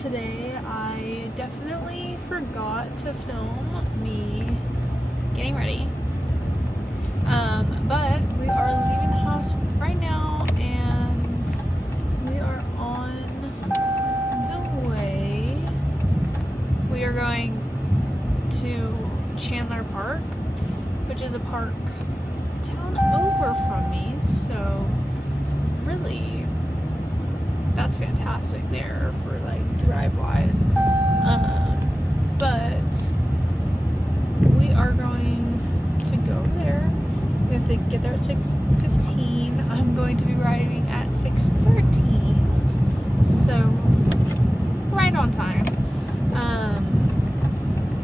today I definitely forgot to film me getting ready. But we are leaving the house right now and we are on the way. We are going to Chandler Park, which is a park a town over from me, so really that's fantastic there for like drive wise. But we are going to go there. We have to get there at 6:15. I'm going to be riding at 6:13, so right on time.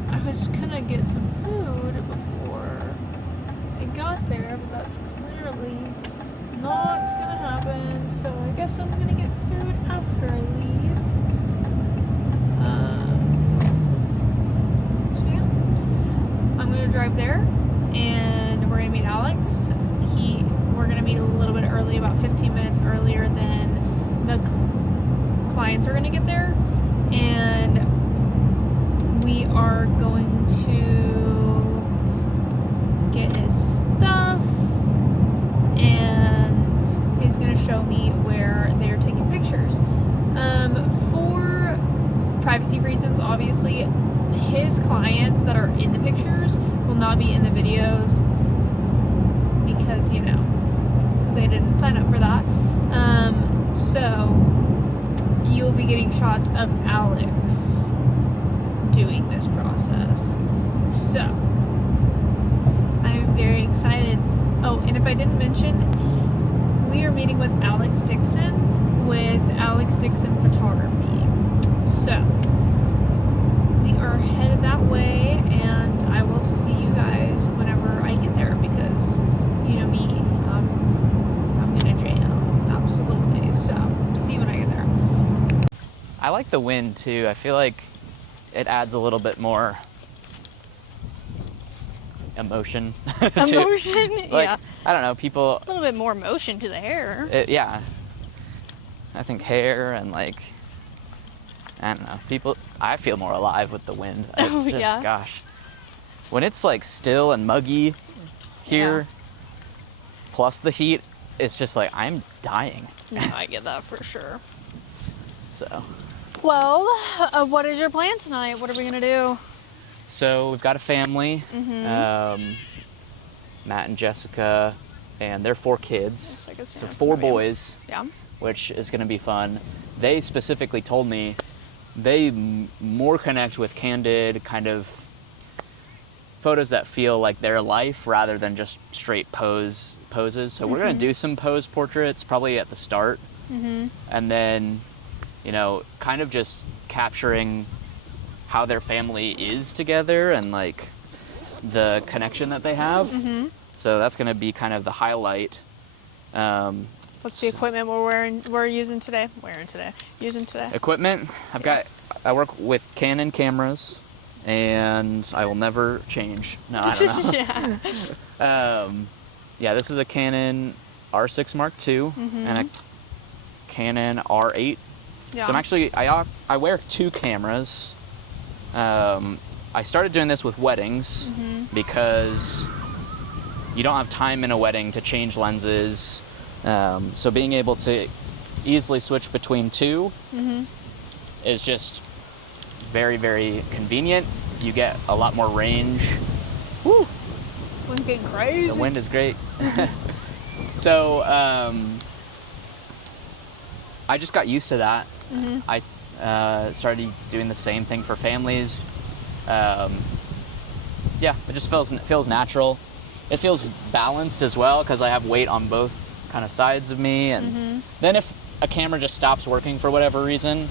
I was gonna get some food before I got there, but that's clearly not gonna happen, so I guess I'm gonna get food after I leave. So yeah, I'm gonna drive there and we're gonna meet Alex. We're gonna meet a little bit early, about 15 minutes earlier than the clients are gonna get there, and we are going to get his stuff, and he's going to show me where they're taking pictures. For privacy reasons, obviously, his clients that are in the pictures will not be in the videos because, you know, they didn't sign up for that. So you'll be getting shots of Alex doing this process. So I'm very excited. Oh, and if I didn't mention, we are meeting with Alex Dyckson with Alex Dyckson Photography. So we are headed that way, and I will see you guys whenever I get there because you know me, I'm gonna jam, absolutely. So see you when I get there. I like the wind too. I feel like it adds a little bit more emotion. Emotion? Like, yeah. I don't know, people... A little bit more motion to the hair. Yeah. I think hair and like, I don't know, I feel more alive with the wind. Yeah. Gosh. When it's like still and muggy here, plus the heat, it's just like, I'm dying. No, I get that for sure. So... Well, what is your plan tonight? What are we gonna do? So we've got a family, Mm-hmm. Matt and Jessica, and their 4 kids. Like a So 4 boys, Yeah. which is going to be fun. They specifically told me they more connect with candid kind of photos that feel like their life rather than just straight poses. So we're going to do some pose portraits probably at the start, and then, you know, kind of just capturing how their family is together and like the connection that they have. So that's going to be kind of the highlight. What's the equipment we're using today? Using today. Equipment, I work with Canon cameras, and I will never change. No, I don't know. Yeah. This is a Canon R6 Mark II and a Canon R8. Yeah. So I'm actually, I wear 2 cameras. I started doing this with weddings because you don't have time in a wedding to change lenses. So being able to easily switch between 2 is just very, very convenient. You get a lot more range. Woo! Wind's getting crazy. The wind is great. So I just got used to that. I started doing the same thing for families. It just feels natural. It feels balanced as well because I have weight on both kind of sides of me, and then if a camera just stops working for whatever reason,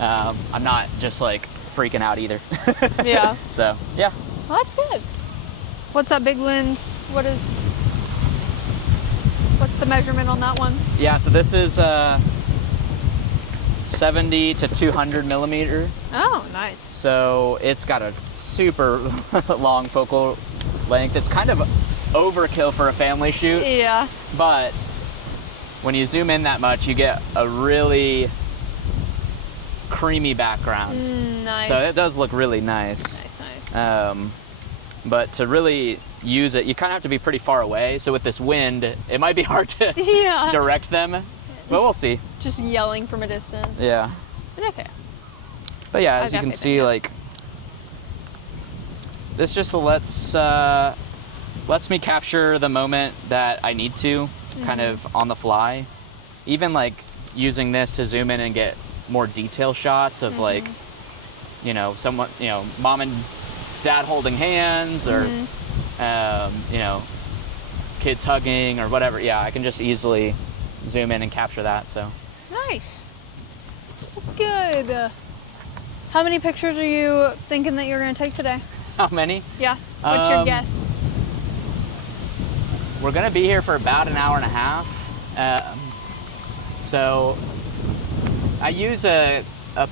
I'm not just like freaking out either. Yeah. So yeah. Well, that's good. What's that big lens? What's the measurement on that one? Yeah, so this is 70 to 200 millimeter. Oh, nice. So it's got a super long focal length. It's kind of overkill for a family shoot. Yeah. But when you zoom in that much, you get a really creamy background. Nice. So it does look really nice. Nice. But to really use it, you kind of have to be pretty far away. So with this wind, it might be hard to Yeah. direct them, but we'll see. Just yelling from a distance. Yeah. Okay. But yeah, as I you can definitely see, think like, this just lets me capture the moment that I need to, kind of on the fly. Even like using this to zoom in and get more detail shots of like, you know, someone, you know, mom and dad holding hands, or you know, kids hugging or whatever. Yeah, I can just easily zoom in and capture that. So Nice. Good. How many pictures are you thinking that you're going to take today? how many? Yeah. What's your Um, guess? We're gonna be here for about an hour and a half. So I use a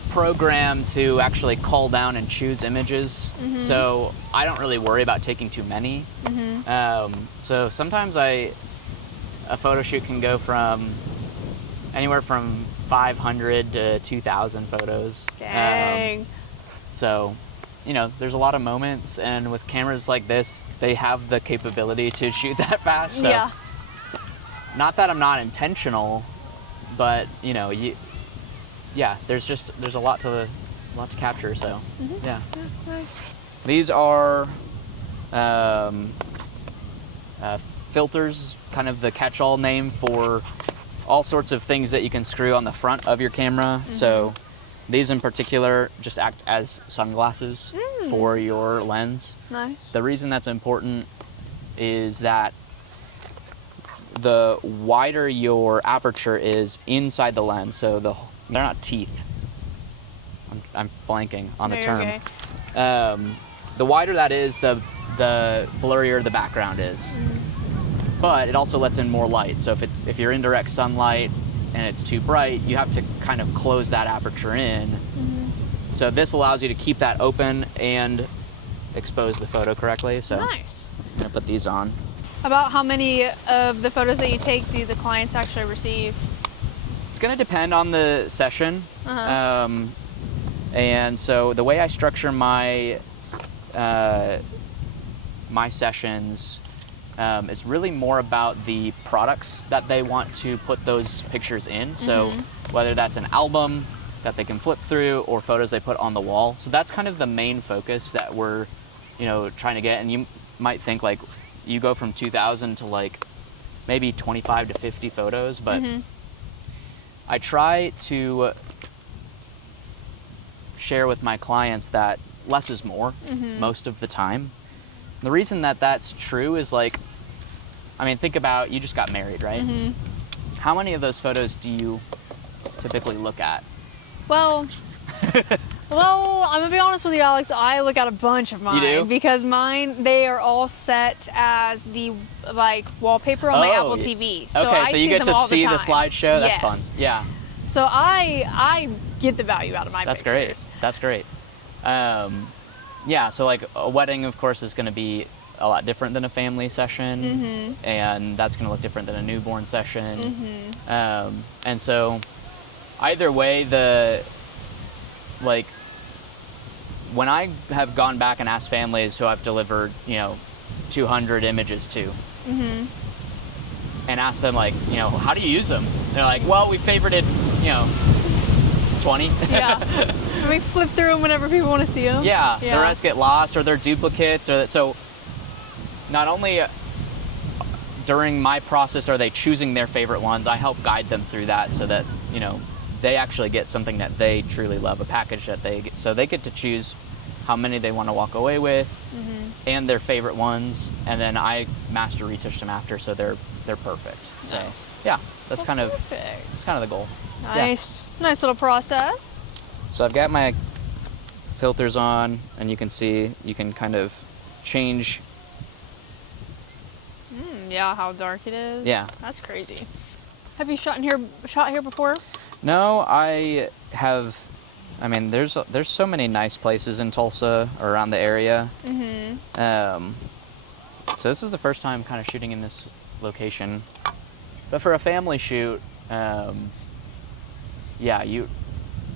program to actually cull down and choose images. So I don't really worry about taking too many. So sometimes a photo shoot can go from anywhere from 500 to 2,000 photos. Dang. So, you know, there's a lot of moments, and with cameras like this, they have the capability to shoot that fast. So Yeah. not that I'm not intentional, but you know, there's a lot to capture. So yeah. Nice. These are filters, kind of the catch-all name for all sorts of things that you can screw on the front of your camera. So these in particular just act as sunglasses for your lens. Nice. The reason that's important is that the wider your aperture is inside the lens, so they're not teeth. I'm blanking on the No, term. you're The wider that is, the blurrier the background is. But it also lets in more light. So if you're in direct sunlight and it's too bright, you have to kind of close that aperture in. So this allows you to keep that open and expose the photo correctly. So Nice. I'm gonna put these on. About how many of the photos that you take do the clients actually receive? It's gonna depend on the session. And so the way I structure my my sessions is really more about the products that they want to put those pictures in. So whether that's an album that they can flip through or photos they put on the wall. So that's kind of the main focus that we're, you know, trying to get. And you might think like you go from 2,000 to like maybe 25 to 50 photos, but I try to share with my clients that less is more most of the time. The reason that that's true is like, I mean, think about, you just got married, right? How many of those photos do you typically look at? Well, I'm gonna be honest with you, Alex. I look at a bunch of mine. You do? Because mine, they are all set as the like wallpaper on my Apple TV. So okay, I so you see get them to all the see the time. slideshow. That's Yes. fun. Yeah, So I get the value out of my that's pictures. great. That's great. Yeah, so like a wedding, of course, is going to be a lot different than a family session, and that's going to look different than a newborn session. And so, either way, when I have gone back and asked families who I've delivered, 200 images to, and asked them how do you use them? And they're like, well, we favorited, 20. Yeah. And we flip through them whenever people want to see them. Yeah, the rest get lost or they're duplicates. So not only during my process are they choosing their favorite ones, I help guide them through that so that, they actually get something that they truly love, a package that they get. So they get to choose how many they want to walk away with and their favorite ones. And then I master retouch them after so they're perfect. Nice. So yeah, that's kind of the goal. Nice. Nice little process. So I've got my filters on, and you can see you can kind of change. Yeah, how dark it is. Yeah. That's crazy. Have you shot here before? No, I have. I mean, there's so many nice places in Tulsa or around the area. So this is the first time kind of shooting in this location, but for a family shoot,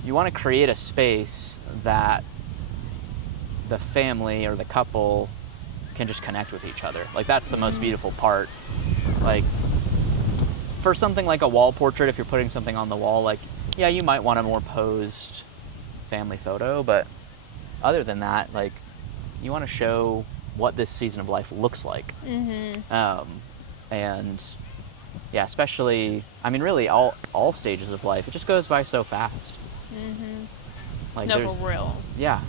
you want to create a space that the family or the couple can just connect with each other. Like, that's the most beautiful part. Like, for something like a wall portrait, if you're putting something on the wall, like, yeah, you might want a more posed family photo, but other than that, like, you want to show what this season of life looks like. And yeah, especially, I mean, really all stages of life, it just goes by so fast. Like, No, for real. Yeah.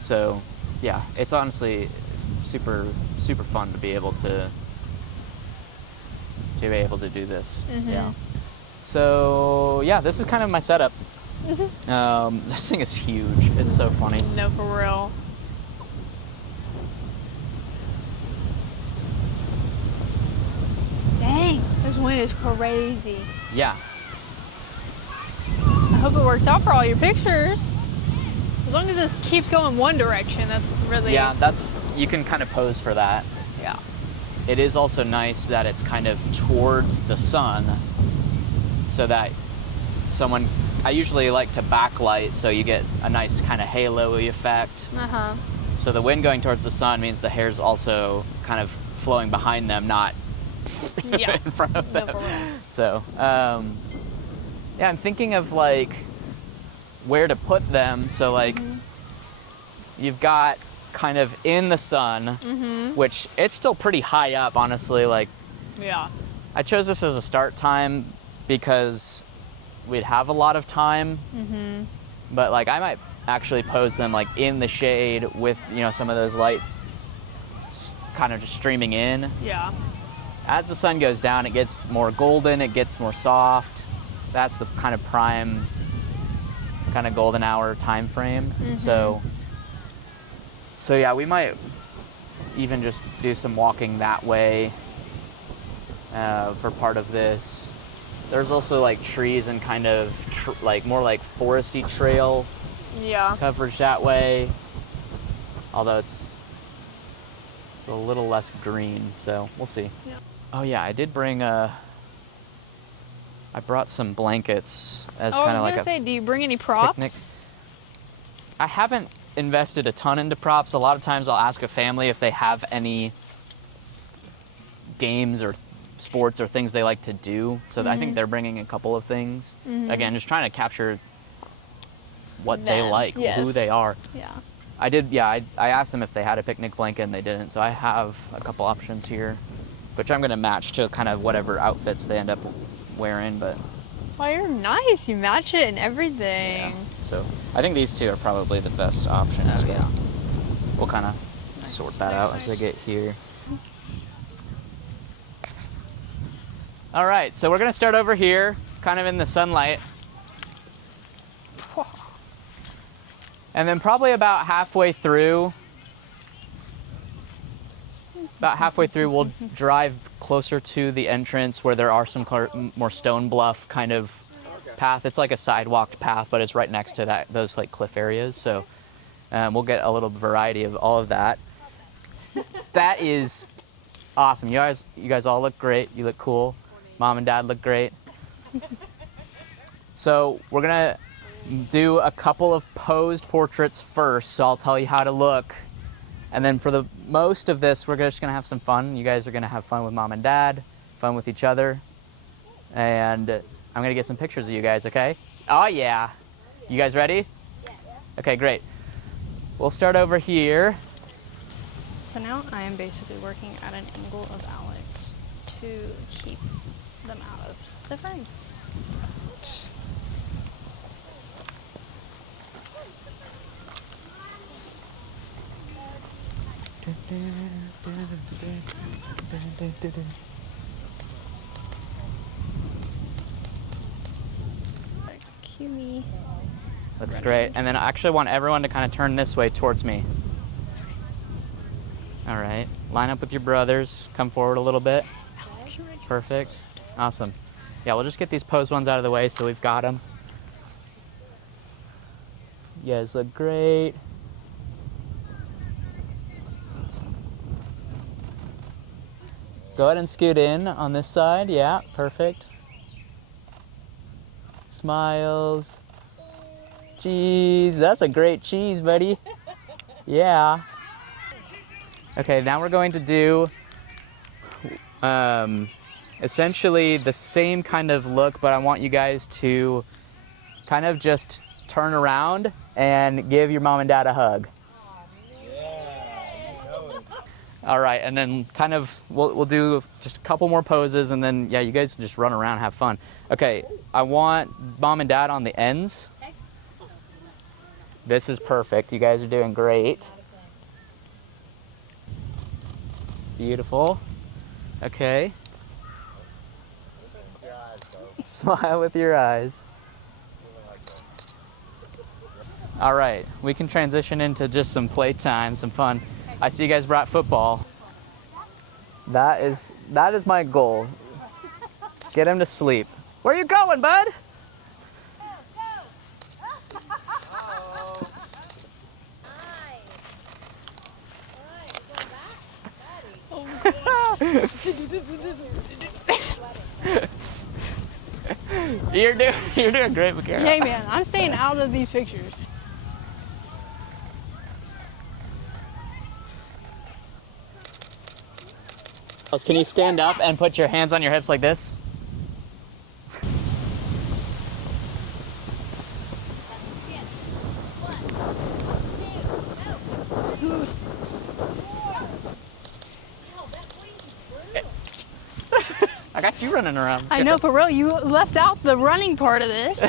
So, yeah, it's honestly, it's super, super fun to be able to do this. Yeah. So, yeah, this is kind of my setup. This thing is huge. It's so funny. No, for real. Dang, this wind is crazy. Yeah. I hope it works out for all your pictures. As long as it keeps going one direction, that's really... Yeah, you can kind of pose for that. Yeah. It is also nice that it's kind of towards the sun, so that I usually like to backlight so you get a nice kind of halo-y effect. So the wind going towards the sun means the hair's also kind of flowing behind them, not in front of them. No, for real. So, yeah, I'm thinking of like where to put them. So like, you've got kind of in the sun, which it's still pretty high up, honestly. Like, Yeah. I chose this as a start time because we'd have a lot of time, but like I might actually pose them like in the shade with, you know, some of those light kind of just streaming in. Yeah. As the sun goes down, it gets more golden, it gets more soft. That's the kind of prime, kind of golden hour time frame. So yeah, we might even just do some walking that way for part of this. There's also like trees and kind of like more like foresty trail Yeah. coverage that way. Although it's a little less green, so we'll see. Yeah. Oh yeah, I did bring I brought some blankets as I kind was of like gonna a say, do you bring any props? picnic. I haven't invested a ton into props. A lot of times I'll ask a family if they have any games or sports or things they like to do. So I think they're bringing a couple of things. Again, just trying to capture what they Them, like, yes. who they are. Yeah. I asked them if they had a picnic blanket and they didn't. So I have a couple options here, which I'm going to match to kind of whatever outfits they end up wearing. But Well, you're nice. You match it and everything. yeah. So I think these two are probably the best options. But we'll kind of sort that out as I get here. All right, so we're gonna start over here, kind of in the sunlight. And then probably about halfway through, we'll drive closer to the entrance where there are some more stone bluff kind of path. It's like a sidewalked path, but it's right next to those like cliff areas. So we'll get a little variety of all of that. That is awesome. You guys all look great. You look cool. Mom and Dad look great. So we're gonna do a couple of posed portraits first, so I'll tell you how to look. And then for the most of this, we're just gonna have some fun. You guys are gonna have fun with Mom and Dad, fun with each other. And I'm gonna get some pictures of you guys, okay? Oh yeah. You guys ready? Yes. Okay, great. We'll start over here. So now I am basically working at an angle of Alex to keep them out of the frame. Cue me. Looks great. And then I actually want everyone to kind of turn this way towards me. All right. Line up with your brothers. Come forward a little bit. Perfect. Awesome. Yeah, we'll just get these posed ones out of the way so we've got them. You guys look great. Go ahead and scoot in on this side. Yeah, perfect. Smiles. Cheese. That's a great cheese, buddy. Yeah. Okay, now we're going to do essentially the same kind of look, but I want you guys to kind of just turn around and give your mom and dad a hug. All right, and then kind of we'll do just a couple more poses, and then yeah, you guys just run around and have fun. Okay, I want mom and dad on the ends. This is perfect. You guys are doing great. Beautiful. Okay. Smile with your eyes. All right, we can transition into just some playtime, some fun. I see you guys brought football. That is my goal. Get him to sleep. Where are you going, bud? You're doing great, McCara. Hey man, I'm staying out of these pictures. Can you stand up and put your hands on your hips like this? I got you running around. I know, for real, you left out the running part of this.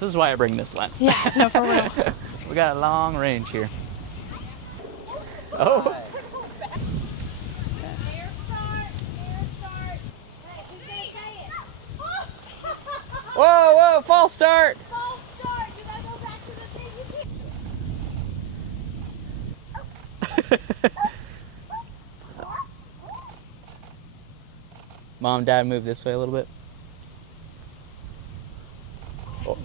This is why I bring this lens. Yeah, no, for real. We got a long range here. Oh. Whoa, whoa, false start. False start. You gotta go back to the thing. Mom, Dad, move this way a little bit. Oh.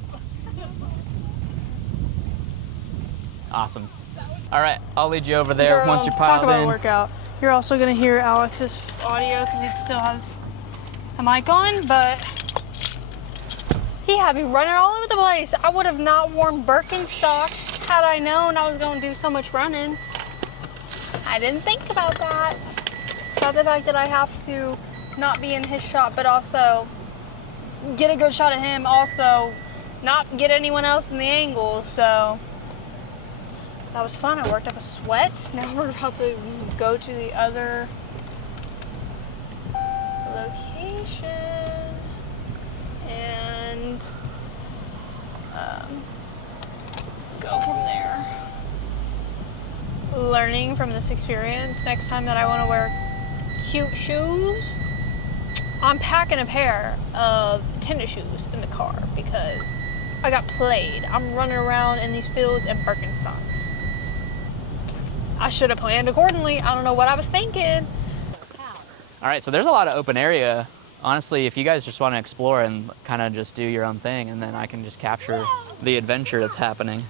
Awesome. All right, I'll lead you over there once you're piled talk about in. Workout. You're also gonna hear Alex's audio because he still has a mic on, but he had me running all over the place. I would have not worn Birkenstocks had I known I was gonna do so much running. I didn't think about that. About the fact that I have to not be in his shot, but also get a good shot at him, also not get anyone else in the angle, so that was fun. I worked up a sweat. Now we're about to go to the other location and go from there. Learning from this experience, next time that I want to wear cute shoes, I'm packing a pair of tennis shoes in the car because I got played. I'm running around in these fields in Birkenstocks. I should have planned accordingly. I don't know what I was thinking. All right, so there's a lot of open area. Honestly, if you guys just want to explore and kind of just do your own thing, and then I can just capture the adventure that's happening.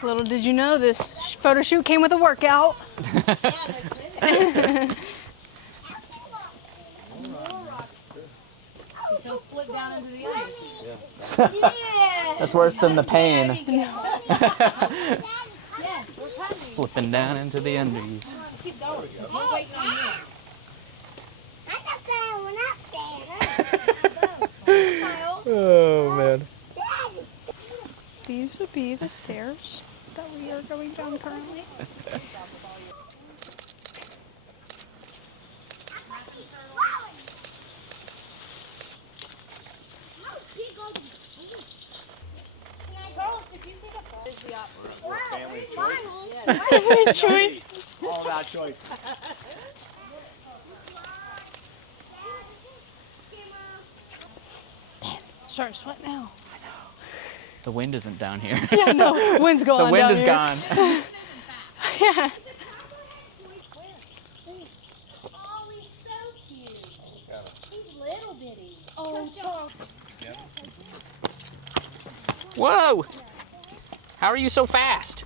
Little did you know this photo shoot came with a workout. He'll slip down into the ice. That's worse than the pain. Yes, we're coming. Slipping down into the undies. Keep going. We're waiting on you. I'm not going up there. Oh, man. These would be the stairs that we are going down currently. Family Choice. All about choice. Starting to sweat now. I know. The wind isn't down here. Yeah, no, wind's gone. The wind down is here. gone. Yeah. Oh, he's so cute. He's little bitty. Oh, Charles. Whoa! How are you so fast?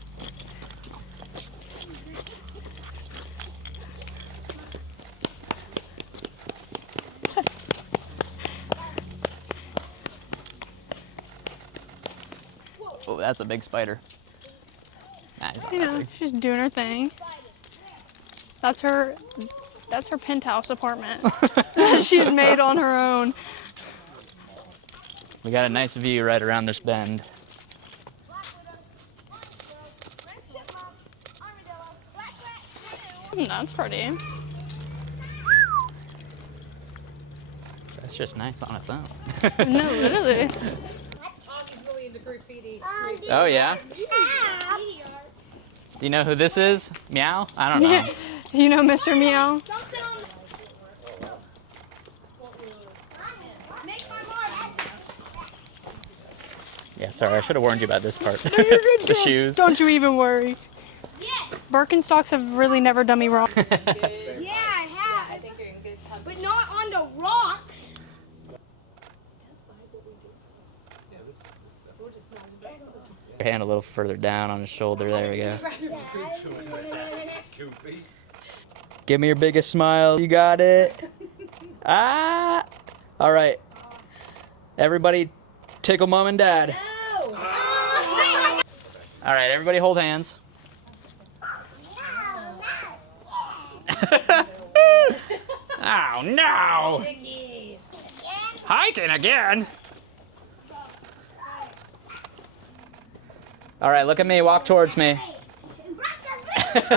Oh, that's a big spider. Nah, he's not You that know, big. she's doing her thing. That's her penthouse apartment. She's made on her own. We got a nice view right around this bend. That's pretty. That's just nice on its own. No, literally. Augie's really into graffiti. Oh, yeah? Do you know who this is? Meow? I don't know. Yeah. You know Mr. Meow? Something on the... Make my mark. Yeah, sorry, I should have warned you about this part. You're good. The shoes. Don't you even worry. Yes. Birkenstocks have really never done me wrong. Yeah, I have. I think you're in good company. But not on the rocks. Your hand a little further down on his shoulder. There we go. Give me your biggest smile. You got it. Ah! All right. Everybody, tickle mom and dad. All right, everybody hold hands. Oh, no! Hiking again? All right, look at me. Walk towards me. Let's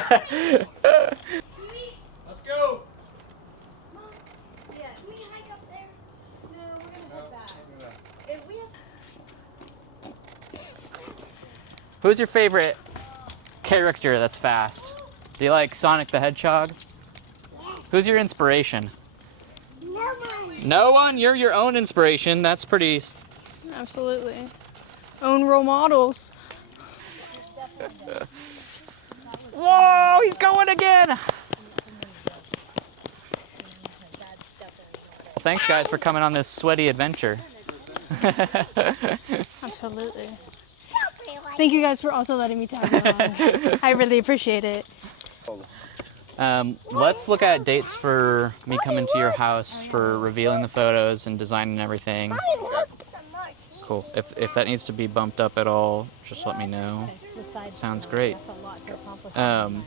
go. Yes. Can we hike up there? No, we're gonna head back. If we have... Who's your favorite character that's fast? Do you like Sonic the Hedgehog? Who's your inspiration? No one? You're your own inspiration. That's pretty... Absolutely. Own role models. Whoa, he's going again! Thanks, guys, for coming on this sweaty adventure. Absolutely. Thank you guys for also letting me tag along. I really appreciate it. Let's look at dates for me coming to your house for revealing the photos and designing everything. Cool. If that needs to be bumped up at all, just let me know. Sounds great. So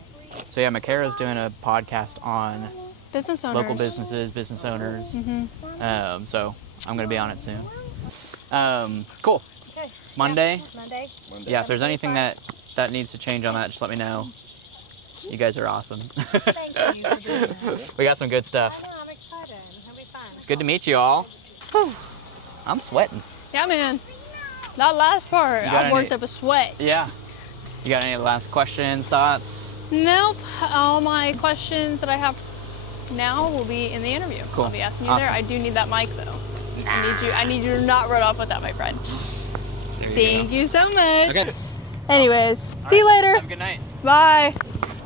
yeah, Makara's doing a podcast on Business owners. local businesses, business owners. So I'm gonna be on it soon. Cool. Okay. Monday. Monday. Yeah, if there's anything that needs to change on that, just let me know. You guys are awesome. Thank you for doing that. We got some good stuff. I know, I'm excited. It'll be fun. It's good to meet you all. Whew. I'm sweating. Yeah, man. That last part, You got I worked any- up a sweat. Yeah. You got any last questions, thoughts? Nope. All my questions that I have now will be in the interview. Cool. I'll be asking you there. Awesome. I do need that mic though. I need you to not run off with that, my friend. There Thank you so much. Okay. Anyways, see you later. Have a good night. Bye.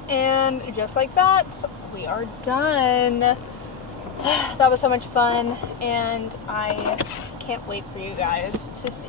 And just like that, we are done. That was so much fun, and I can't wait for you guys to see.